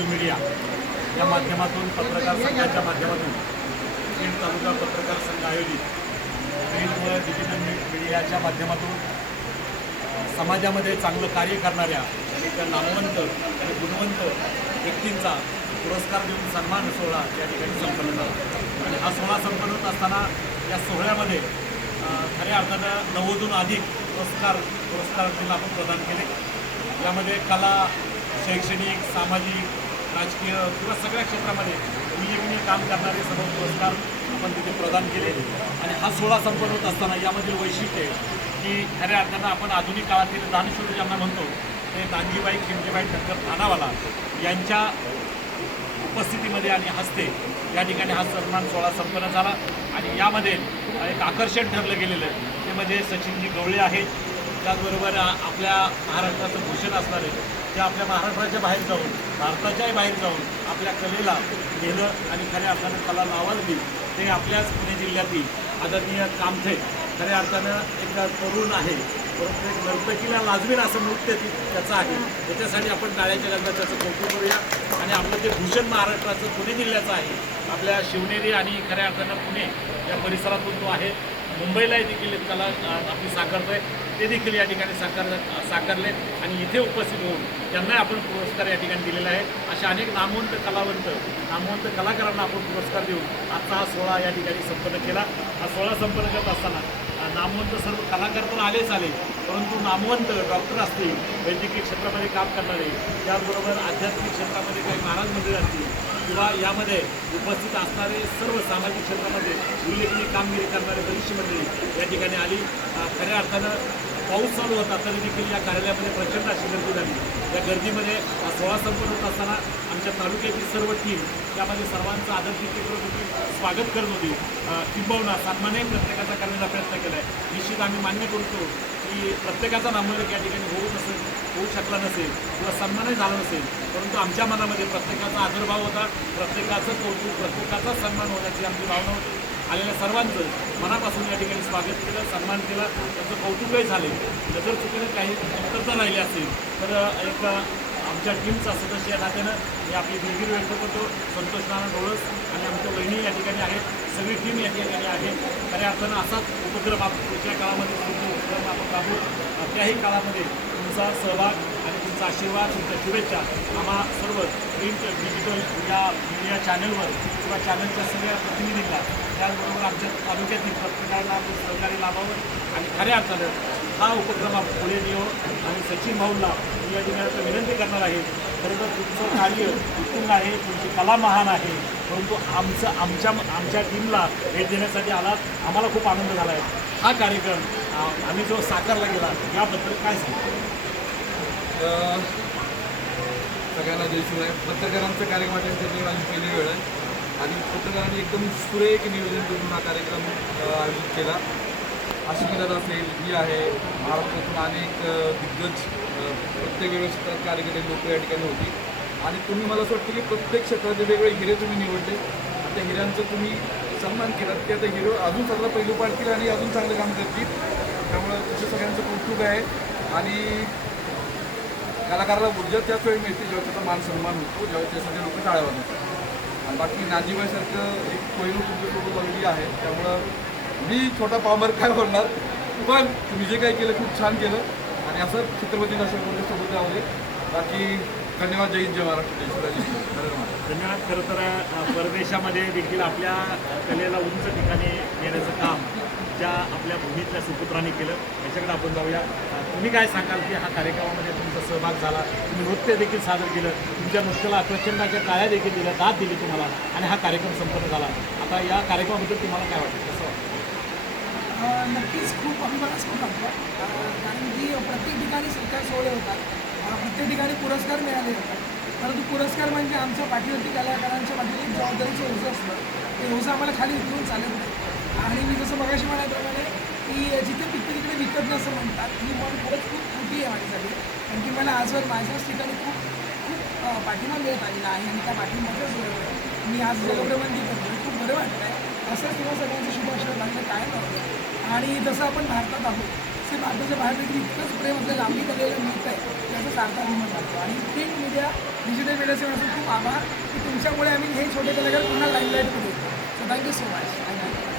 Digital media या माध्यमातून पत्रकार संघाच्या माध्यमातून पेण तालुका पत्रकार संघ आयोजित पेण व डिजिटल मीडियाच्या माध्यमातून समाजामध्ये चांगलं कार्य करणाऱ्या अनेक नामवंत आणि गुणवंत व्यक्तींचा पुरस्कार देऊन सन्मान सोहळा या ठिकाणी संपन्न झाला आणि हा सोहळा संपन्न होत असताना या सोहळ्यामध्ये खऱ्या अर्थानं 90हून अधिक पुरस्कार आपण प्रदान केले। यामध्ये कला, शैक्षणिक, सामाजिक, राजकीय किंवा सगळ्या क्षेत्रामध्ये उल्लेखनीय काम करणारे सर्व पुरस्कार आपण तिथे प्रदान केले आणि हा सोहळा संपन्न होत असताना यामधील वैशिष्ट्य की खऱ्या अर्थानं आपण आधुनिक काळातील दानशूर ज्यांना म्हणतो ते दानजीबाई खिमजीबाई ठक्कर ठाणावाला यांच्या उपस्थितीमध्ये आणि हस्ते या ठिकाणी हा सन्मान सोहळा संपन्न झाला आणि यामध्ये एक आकर्षण ठरलं गेलेलं ते म्हणजे सचिनजी गवळे आहेत। त्याचबरोबर आपल्या महाराष्ट्राचं भूषण असणारे ते आपल्या महाराष्ट्राच्या बाहेर जाऊन भारताच्याही बाहेर जाऊन आपल्या कलेला नेलं आणि खऱ्या अर्थानं कला नावाला दिली ते आपल्याच पुणे जिल्ह्यातील आदरणीय कामथे खऱ्या अर्थानं एक तरुण आहे परंतु एक नर्तकीला लाजवीन असं नृत्य त्याचं आहे। त्याच्यासाठी आपण टाळ्याच्या गजरात त्याचं कौतुक करूया आणि आपलं जे भूषण महाराष्ट्राचं पुणे जिल्ह्याचं आहे आपल्या शिवनेरी आणि खऱ्या अर्थानं पुणे या परिसरातून तो आहे। मुंबईलाही देखील कला आपली साकारतोय ते देखील या ठिकाणी साकारले आणि इथे उपस्थित होऊन त्यांना आपण पुरस्कार या ठिकाणी दिलेला आहे। अशा अनेक नामवंत कलाकारांना आपण पुरस्कार देऊन आजचा हा सोहळा या ठिकाणी संपन्न केला। हा सोहळा संपन्न करत असताना नामवंत सर्व कलाकार तर आलेच आले परंतु नामवंत डॉक्टर असतील, वैद्यकीय क्षेत्रामध्ये काम करणारे, त्याचबरोबर आध्यात्मिक क्षेत्रामध्ये काही महाराज मंदिर असतील किंवा यामध्ये उपस्थित असणारे सर्व सामाजिक क्षेत्रामध्ये उल्लेखनीय कामगिरी करणारे बरीचशी मंडळी या ठिकाणी आली। खऱ्या अर्थानं पाऊस चालू होता तरी देखील या कार्यालयामध्ये प्रचंड अशी गर्दी झाली। या गर्दीमध्ये हा सोहळा संपन्न होत असताना आमच्या तालुक्याची सर्व टीम त्यामध्ये सर्वांचं आदरातिथ्य करत होती, स्वागत करत होती, किंबहुना सन्मानही प्रत्येकाचा करण्याचा प्रयत्न केला आहे। निश्चित आम्ही मान्य करतो की प्रत्येकाचा नामोल्लेख या ठिकाणी होऊ शकला नसेल किंवा सन्मानही झाला नसेल परंतु आमच्या मनामध्ये प्रत्येकाचा आदरभाव होता, प्रत्येकाचं कौतुक, प्रत्येकाचा सन्मान होण्याची आमची भावना होती। आलेल्या सर्वांचं मनापासून या ठिकाणी स्वागत केलं, सन्मान केला, त्यांचं कौतुकही झाले। जर चुकीनं काही कमतरता राहिली असेल तर एक आमच्या टीमचा सदस्य या नात्यानं मी आपली दिलगिरी व्यक्त करतो। संतोष नाना डोळस आणि आमच्या वहिनी या ठिकाणी आहेत, सगळी टीम या ठिकाणी आहे। खऱ्या अर्थानं असाच उपक्रम आपण पुढच्या काळामध्ये उपक्रम आपण राबवू। त्याही काळामध्ये तुमचा सहभाग आणि तुमचा आशीर्वाद, तुमच्या शुभेच्छा आम्हा सर्व प्रिंट डिजिटल या मीडिया चॅनलवर किंवा चॅनलच्या सगळ्या प्रतिनिधींना त्याचबरोबर आमच्या तालुक्यातील प्रत्येकाला आपण सहकार्य लाभावं आणि खऱ्या अर्थानं हा उपक्रम आपण पुढे नेऊ आणि सचिन भाऊंना मी या ठिकाणी विनंती करणार आहे। खरं तर तुमचं कार्य उत्तुंग आहे, तुमची कला महान आहे परंतु आमच्या टीमला भेट देण्यासाठी आलात, आम्हाला खूप आनंद झाला आहे। हा कार्यक्रम आम्ही जो साकारला गेला याबद्दल काय सांगतो? सगळ्यांना जय शिवराय। पत्रकारांचा कार्यक्रम अटेंड माझी पहिली वेळ आहे आणि पत्रकारांनी एकदम सुरेख नियोजन करून हा कार्यक्रम आयोजित केला। आशिकीदादा असेल ही आहे, महाराष्ट्रातून अनेक दिग्गज प्रत्येक वेगळ्या क्षेत्रात कार्य केलेले लोक या ठिकाणी होती आणि तुम्ही मला असं वाटतं की प्रत्येक क्षेत्रातले वेगवेगळे हिरे तुम्ही निवडले आणि त्या हिऱ्यांचं तुम्ही सन्मान केला की आता हिरो अजून चांगला पैलू पाडतील आणि अजून चांगलं काम करतील। त्यामुळं तुमचं सगळ्यांचं कौतुक आहे आणि कलाकाराला ऊर्जा त्याच वेळी मिळते जेव्हा त्याचा मान सन्मान होतो, जेव्हा त्यासाठी लोक टाळ्या वाजवतात। आणि बाकी नाजीबाईसारखं एक पहिलं तुमच्यासोबत ऑलरेडी आहे त्यामुळं मी छोटा पामर काय बोलणार पण तुम्ही जे काही केलं खूप छान केलं आणि असं छत्रपती सोबत राहू। बाकी धन्यवाद। जय हिंद, जय महाराष्ट्र, जय शिवराय। धन्यवाद। खरं तर परदेशामध्ये देखील आपल्या कलेला उंच ठिकाणी नेण्याचं काम ज्या आपल्या भूमीतल्या सुपुत्रांनी केलं याच्याकडे आपण जाऊया। तुम्ही काय सांगाल की हा कार्यक्रमामध्ये तुमचा सहभाग झाला, तुम्ही नृत्य देखील सादर केलं, तुमच्या नृत्याला प्रचंडाच्या टाळ्या देखील दिल्या, दाद दिली तुम्हाला आणि हा कार्यक्रम संपन्न झाला। आता या कार्यक्रमाबद्दल तुम्हाला काय वाटतं, कसं वाटतं? नक्कीच खूप अभिमानास्पद वाटतं कारण की प्रत्येक ठिकाणी सत्कार सोहळे होतात, प्रत्येक ठिकाणी पुरस्कार मिळाले जातात परंतु पुरस्कार म्हणजे आमच्या पाठीवरती कलाकारांच्या पाठीवर एक जबाबदारीचं ओझं असतं, ते ओझं आम्हाला खाली उतरून चालत नाही। आणि मी जसं मगाशी म्हणाल्याप्रमाणे की जिथे पिकते तिकडे विकत नाही असं म्हणतात, ही मन खरंच खूप खोटी आहे माझ्यासाठी कारण की मला आजवर माझ्याच ठिकाणी खूप खूप पाठिंबा मिळत आलेला आहे आणि त्या पाठिंबाच्याच मी आज जगप्रबंधी करतो, खूप बरं वाटतं आहे। असंच तुम्हाला सगळ्यांचं शुभ आशीर्वाद लागलं काय नव्हतं आणि जसं आपण भारतात आहोत ते भारताच्या बाहेर देखील इतकंच प्रेम आपल्या लांबी बघायला मिळतं आहे, याचा आमचा सार्थ अभिमान वाटतो. आणि प्रिंट मीडिया, डिजिटल मीडियाचे माझे खूप आभार की तुमच्यामुळे आम्ही हे छोटे कलाकार पुन्हा लाईमलाईटमध्ये येतो. So thank you so much.